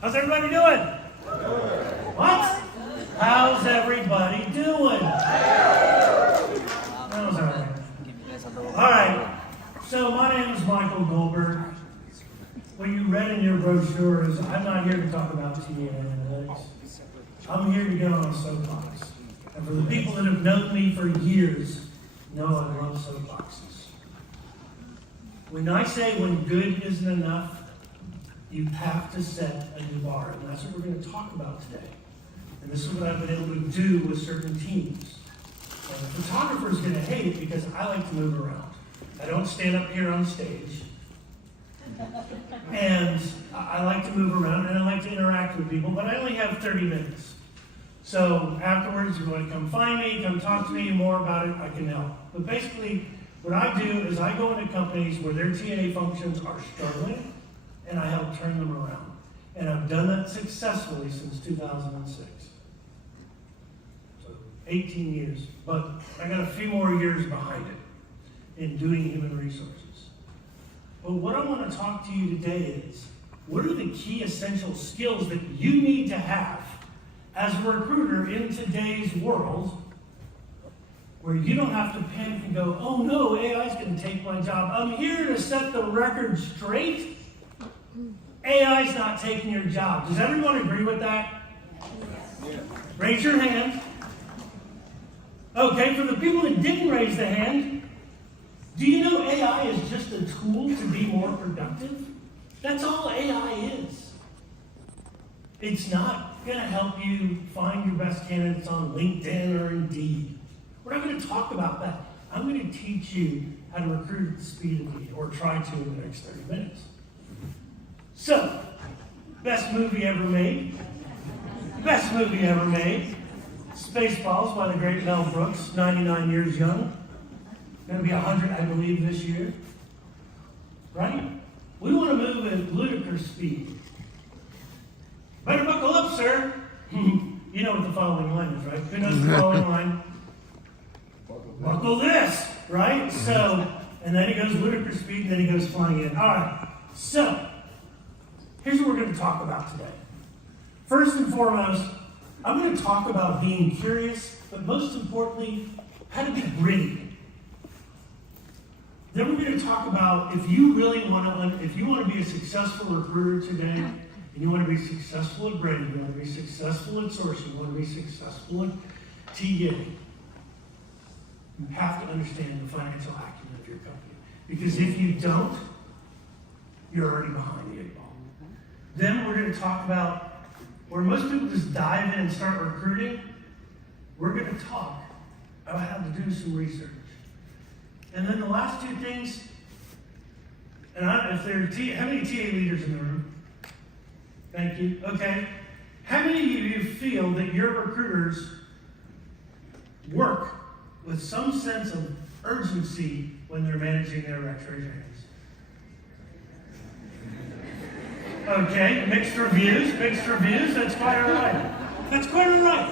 How's everybody doing? What? How's everybody doing? How's everybody? All right. So my name is Michael Goldberg. What you read in your brochure is I'm not here to talk about TA analytics. I'm here to get on a soapbox. And for the people that have known me for years, know I love soapboxes. When I say when good isn't enough, you have to set a new bar. And that's what we're going to talk about today. And this is what I've been able to do with certain teams. And the photographer is going to hate it because I like to move around. I don't stand up here on stage. And I like to move around and I like to interact with people, but I only have 30 minutes. So afterwards, you want to come find me, come talk to me more about it, I can help. But basically, what I do is I go into companies where their TA functions are struggling, and I help turn them around. And I've done that successfully since 2006. So 18 years. But I got a few more years behind it in doing human resources. But what I want to talk to you today is, what are the key essential skills that you need to have as a recruiter in today's world where you don't have to panic and go, oh no, AI is going to take my job. I'm here to set the record straight. AI is not taking your job. Does everyone agree with that? Yes. Raise your hand. Okay, for the people that didn't raise the hand, do you know AI is just a tool to be more productive? That's all AI is. It's not going to help you find your best candidates on LinkedIn or Indeed. We're not going to talk about that. I'm going to teach you how to recruit at the speed of need, or try to in the next 30 minutes. So, best movie ever made. Best movie ever made. Spaceballs by the great Mel Brooks, 99 years young. Going to be 100, I believe, this year. Right? We want to move at ludicrous speed. Better buckle up, sir. You know what the following line is, right? Who knows the following line? Buckle this, right? So, and then he goes ludicrous speed, and then he goes flying in. All right. So, here's what we're going to talk about today. First and foremost, I'm going to talk about being curious, but most importantly, how to be gritty. Then we're going to talk about if you really want to be a successful recruiter today, and you want to be successful at branding, you want to be successful at sourcing, you want to be successful at TA, you have to understand the financial acumen of your company. Because if you don't, you're already behind the 8 ball. Then we're going to talk about where most people just dive in and start recruiting. We're going to talk about how to do some research. And then the last two things, and how many TA leaders in the room? Thank you. Okay. How many of you feel that your recruiters work with some sense of urgency when they're managing their recs? Raise your hands. Okay, mixed reviews, that's quite all right. That's quite all right.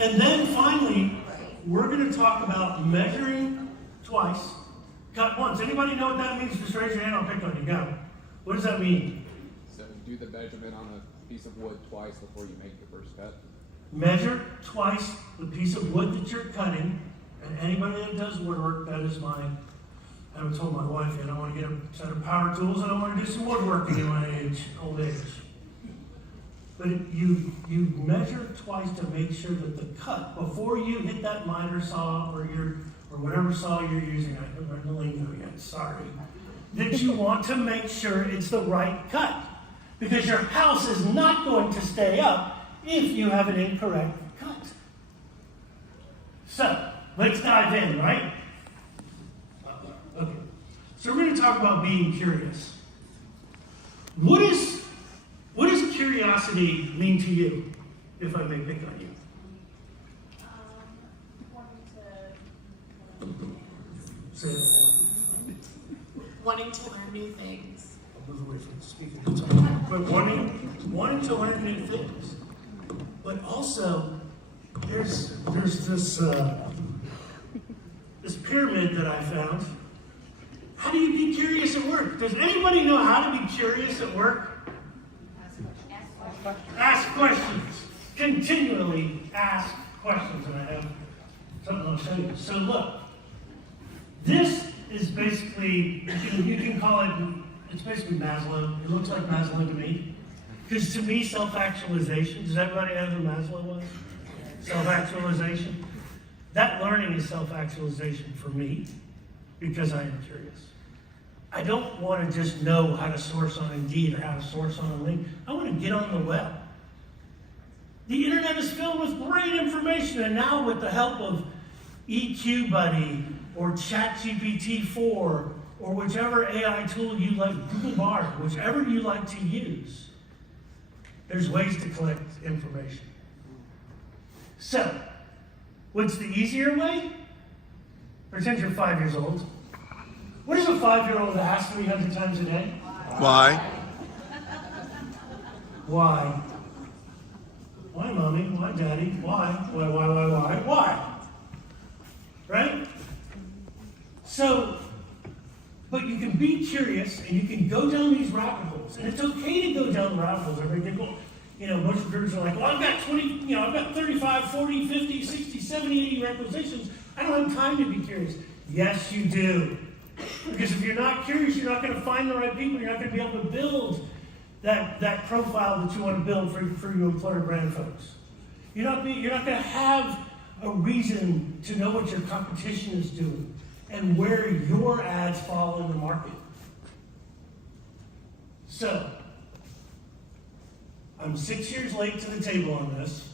And then finally, we're going to talk about measuring twice, cut once. Anybody know what that means? Just raise your hand, I'll pick on you. Go. What does that mean? So do the measurement on a piece of wood twice before you make the first cut. Measure twice the piece of wood that you're cutting, and anybody that does woodwork, that is mine. I haven't told my wife yet, I want to get a set of power tools, and I want to do some woodworking in my old age. But you measure twice to make sure that the cut, before you hit that miter saw or whatever saw you're using, I haven't learned the lingo yet, sorry, that you want to make sure it's the right cut. Because your house is not going to stay up if you have an incorrect cut. So, let's dive in, right? Okay. So we're going to talk about being curious. What does curiosity mean to you, if I may pick on you? Wanting to learn new things. I'll move away from the speaker. But wanting to learn new things. But also, there's this pyramid that I found. How do you be curious at work? Does anybody know how to be curious at work? Ask questions. Continually ask questions. And I have something I'll show you. So look, this is basically, you can call it, it's basically Maslow. It looks like Maslow to me. Because to me, self-actualization, does everybody know who Maslow was? Self-actualization. That learning is self-actualization for me because I am curious. I don't want to just know how to source on Indeed or how to source on a link. I want to get on the web. The internet is filled with great information, and now with the help of EQ Buddy or ChatGPT-4 or whichever AI tool you like, Google Bard, whichever you like to use, there's ways to collect information. So, what's the easier way? Pretend you're 5 years old. What does a 5-year-old ask 300 times a day? Why? Why? Why, Mommy? Why, Daddy? Why? Why? Right? So, but you can be curious and you can go down these rabbit holes. And it's okay to go down rabbit holes. Everybody people, most recruiters are like, well, I've got 20, I've got 35, 40, 50, 60, 70, 80 requisitions. I don't have time to be curious. Yes, you do. Because if you're not curious, you're not going to find the right people. You're not going to be able to build that profile that you want to build for your employer brand folks. You're not going to have a reason to know what your competition is doing and where your ads fall in the market. So, I'm 6 years late to the table on this,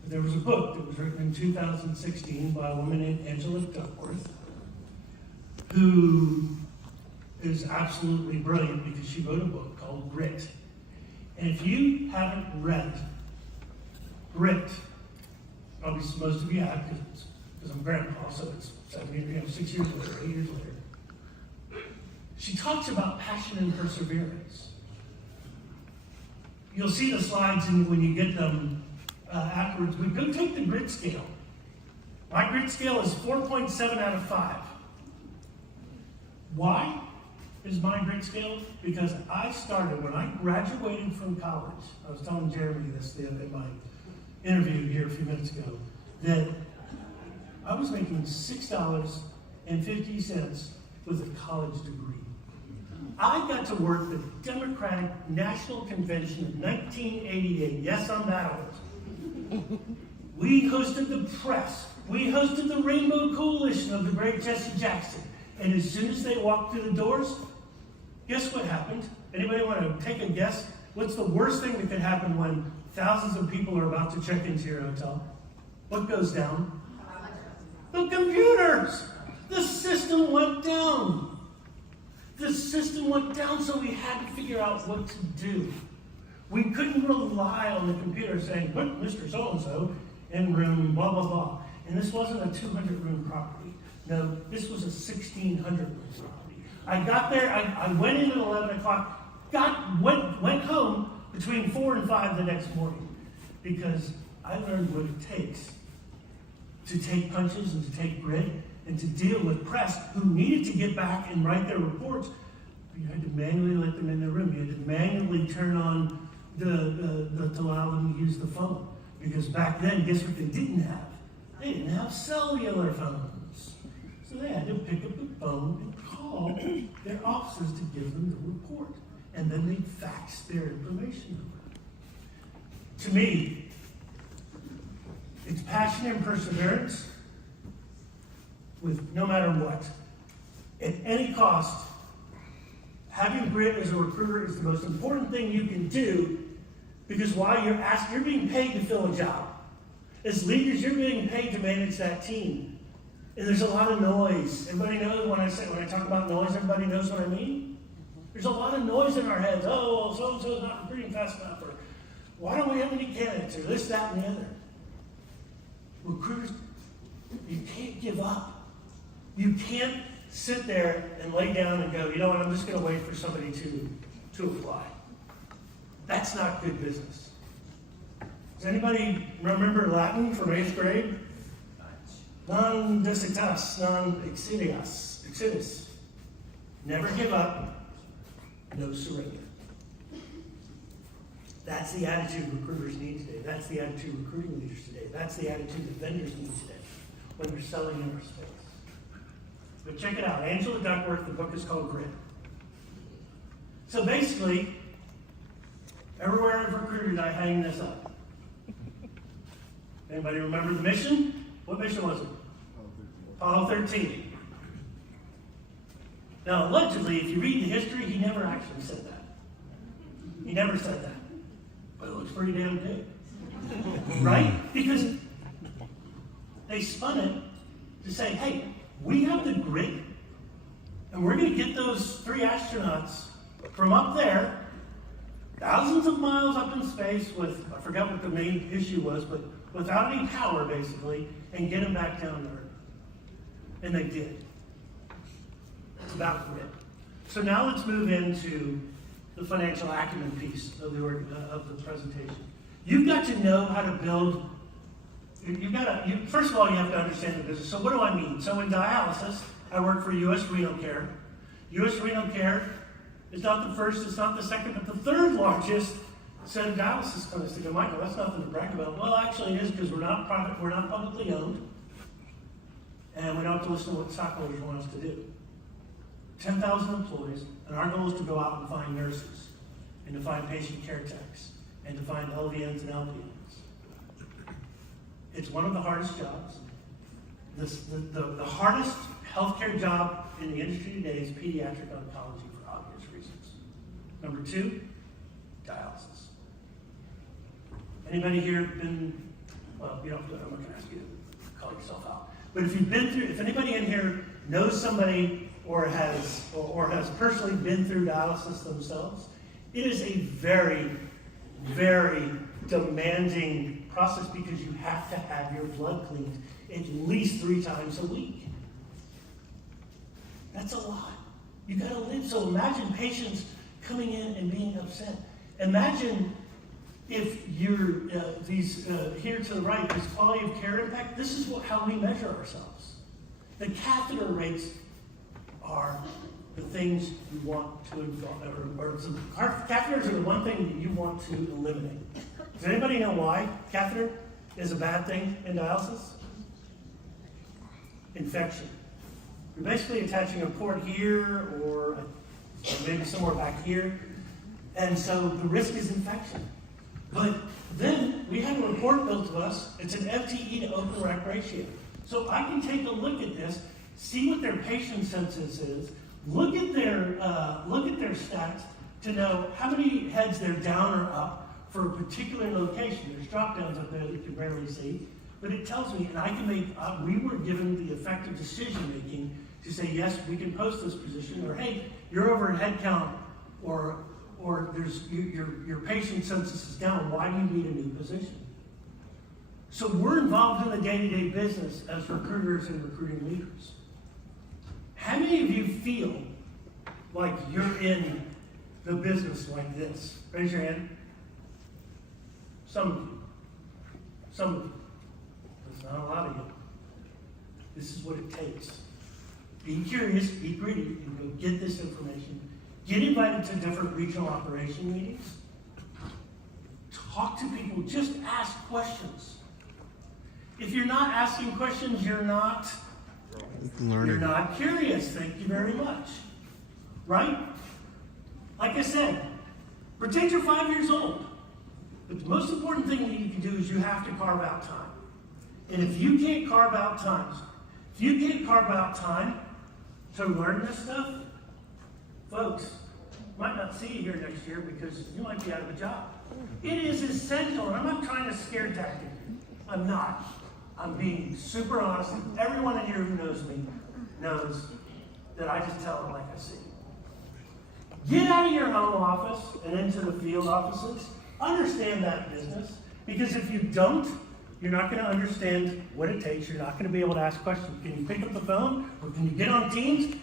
but there was a book that was written in 2016 by a woman named Angela Duckworth, who is absolutely brilliant because she wrote a book called Grit. And if you haven't read Grit, probably most of you have because I'm grandpa, so it's 6 years later, 8 years later. She talks about passion and perseverance. You'll see the slides when you get them afterwards, but go take the Grit scale. My Grit scale is 4.7 out of 5. Why is my Grit scale? Because I started, when I graduated from college, I was telling Jeremy this in my interview here a few minutes ago, that I was making $6.50 with a college degree. I got to work the Democratic National Convention of 1988. Yes, I'm that old. We hosted the press. We hosted the Rainbow Coalition of the great Jesse Jackson. And as soon as they walked through the doors, guess what happened? Anybody want to take a guess? What's the worst thing that could happen when thousands of people are about to check into your hotel? What goes down? The computers! The system went down. The system went down, so we had to figure out what to do. We couldn't rely on the computer saying, look, Mr. So-and-so in room blah, blah, blah. And this wasn't a 200-room property. No, this was a 1,600-room property. I got there, I went in at 11 o'clock, went home between 4 and 5 the next morning because I learned what it takes to take punches and to take grit and to deal with press who needed to get back and write their reports. You had to manually let them in their room. You had to manually turn on to allow them to use the phone. Because back then, guess what they didn't have? They didn't have cellular phones. So they had to pick up the phone and call their officers to give them the report. And then they'd fax their information over. To me, it's passion and perseverance with no matter what. At any cost, having grit as a recruiter is the most important thing you can do because while you're being paid to fill a job. As leaders, you're being paid to manage that team. And there's a lot of noise. Everybody knows when I talk about noise, everybody knows what I mean? There's a lot of noise in our heads. Oh, well, so-and-so is not recruiting fast enough, or why don't we have any candidates, or this, that, and the other. Recruiters, you can't give up. You can't sit there and lay down and go, you know what, I'm just going to wait for somebody to apply. That's not good business. Does anybody remember Latin from 8th grade? Non desitas, non exitus. Never give up, no surrender. That's the attitude recruiters need today. That's the attitude recruiting leaders today. That's the attitude that vendors need today when they're selling in our space. But check it out. Angela Duckworth, the book is called Grit. So basically, everywhere I've recruited, I hang this up. Anybody remember the mission? What mission was it? Apollo 13. Now, allegedly, if you read the history, he never actually said that. He never said that. But it looks pretty damn big. Right? Because they spun it to say, hey, we have the grit, and we're going to get those 3 astronauts from up there, thousands of miles up in space with, I forgot what the main issue was, but without any power, basically, and get them back down to Earth. And they did. It's about grit. So now let's move into the financial acumen piece of the presentation. You've got to know how to build. First of all, you have to understand the business. So what do I mean? So in dialysis, I work for U.S. Renal Care. U.S. Renal Care is not the first, it's not the second, but the third largest set of dialysis clinics. They go, Michael, that's nothing to brag about. Well, actually it is, because we're not publicly owned, and we don't have to listen to what stockholders want us to do. 10,000 employees, and our goal is to go out and find nurses, and to find patient care techs, and to find LVNs and LPNs. It's one of the hardest jobs. The hardest healthcare job in the industry today is pediatric oncology for obvious reasons. Number 2, dialysis. Anybody here been, well, I'm not going to ask you to call yourself out. But if anybody in here knows somebody or has personally been through dialysis themselves, it is a very, very demanding process, because you have to have your blood cleaned at least 3 times a week. That's a lot. You got to live. So imagine patients coming in and being upset. Imagine if you're here to the right, this quality of care impact. This is how we measure ourselves. The catheter rates are the things you want to catheters are the one thing that you want to eliminate. Does anybody know why catheter is a bad thing in dialysis? Infection. You're basically attaching a port here or maybe somewhere back here, and so the risk is infection. But then we have a report built to us. It's an FTE to open rec ratio. So I can take a look at this, see what their patient census is, look at their stats to know how many heads they're down or up for a particular location. There's drop downs up there that you can barely see, but it tells me, and I can make. We were given the effective decision making to say, yes, we can post this position, or hey, you're over in head count, or there's your patient census is down. Why do you need a new position? So we're involved in the day-to-day business as recruiters and recruiting leaders. How many of you feel like you're in the business like this? Raise your hand. Some of you. Some of you. There's not a lot of you. This is what it takes. Be curious, be greedy, and go get this information. Get invited to different regional operation meetings. Talk to people. Just ask questions. If you're not asking questions, you're not learning. You're not curious. Thank you very much. Right? Like I said, pretend you're 5 years old. But the most important thing that you can do is you have to carve out time. And if you can't carve out time to learn this stuff, folks, might not see you here next year because you might be out of a job. It is essential, and I'm not trying to scare tactic you. I'm not. I'm being super honest. Everyone in here who knows me knows that I just tell them like I see. Get out of your home office and into the field offices. Understand that business. Because if you don't, you're not going to understand what it takes. You're not going to be able to ask questions. Can you pick up the phone? Or can you get on Teams?